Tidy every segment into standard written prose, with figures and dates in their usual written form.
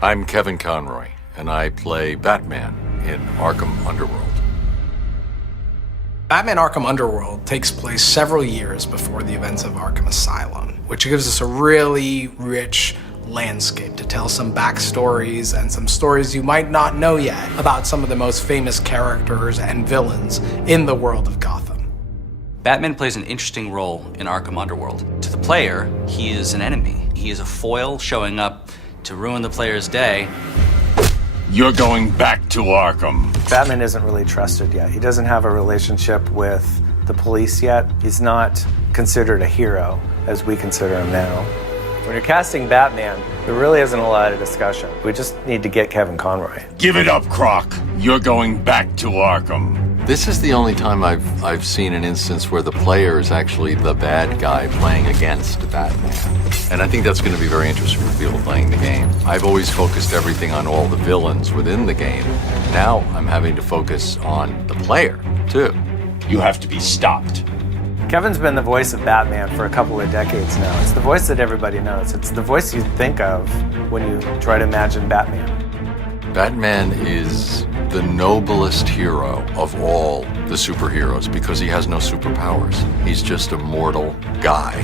I'm Kevin Conroy, and I play Batman in Arkham Underworld. Batman Arkham Underworld takes place several years before the events of Arkham Asylum, which gives us a really rich landscape to tell some backstories and some stories you might not know yet about some of the most famous characters and villains in the world of Gotham. Batman plays an interesting role in Arkham Underworld. To the player, he is an enemy. He is a foil showing up to ruin the player's day. You're going back to Arkham. Batman isn't really trusted yet. He doesn't have a relationship with the police yet. He's not considered a hero as we consider him now. When you're casting Batman, there really isn't a lot of discussion. We just need to get Kevin Conroy. Give it up, Croc. You're going back to Arkham. This is the only time I've seen an instance where the player is actually the bad guy playing against Batman. And I think that's going to be very interesting for people playing the game. I've always focused everything on all the villains within the game. Now I'm having to focus on the player, too. You have to be stopped. Kevin's been the voice of Batman for a couple of decades now. It's the voice that everybody knows. It's the voice you think of when you try to imagine Batman. Batman is the noblest hero of all the superheroes because he has no superpowers. He's just a mortal guy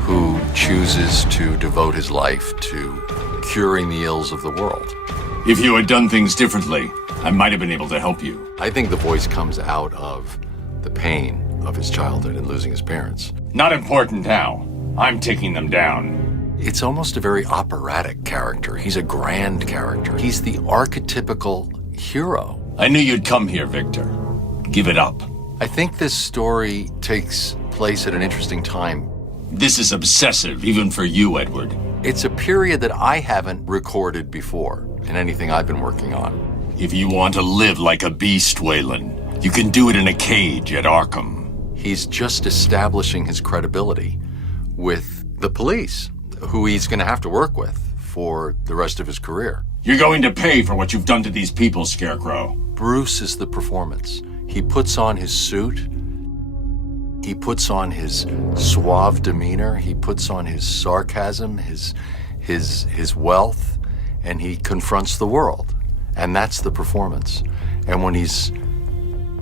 who chooses to devote his life to curing the ills of the world. If you had done things differently, I might have been able to help you. I think the voice comes out of the pain of his childhood and losing his parents. Not important now. I'm taking them down. It's almost a very operatic character. He's a grand character. He's the archetypical hero. I knew you'd come here, Victor. Give it up. I think this story takes place at an interesting time. This is obsessive, even for you, Edward. It's a period that I haven't recorded before in anything I've been working on. If you want to live like a beast, Wayland, you can do it in a cage at Arkham. He's just establishing his credibility with the police, who he's going to have to work with for the rest of his career. You're going to pay for what you've done to these people, Scarecrow. Bruce is the performance. He puts on his suit. He puts on his suave demeanor. He puts on his sarcasm, his wealth, and he confronts the world. And that's the performance. And when he's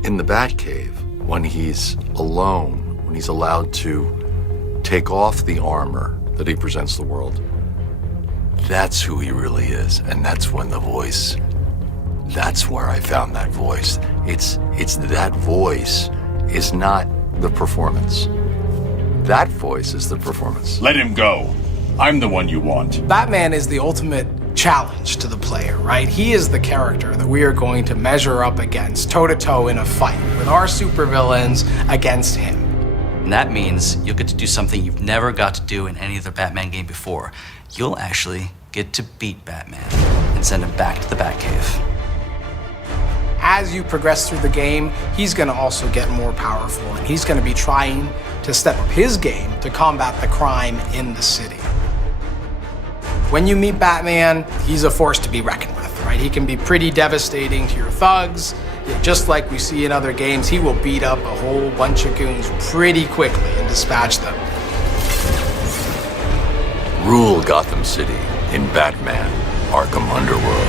in the Batcave, when he's alone, when he's allowed to take off the armor that he presents the world, that's who he really is. And that's when the voice, that's where I found that voice. It's that voice is not the performance. That voice is the performance. Let him go. I'm the one you want. Batman is the ultimate challenge to the player, right? He is the character that we are going to measure up against toe-to-toe in a fight with our supervillains against him. And that means you'll get to do something you've never got to do in any other Batman game before. You'll actually get to beat Batman and send him back to the Batcave. As you progress through the game, he's going to also get more powerful, and he's going to be trying to step up his game to combat the crime in the city. When you meet Batman, he's a force to be reckoned with, right? He can be pretty devastating to your thugs. Just like we see in other games, he will beat up a whole bunch of goons pretty quickly and dispatch them. Rule Gotham City in Batman Arkham Underworld.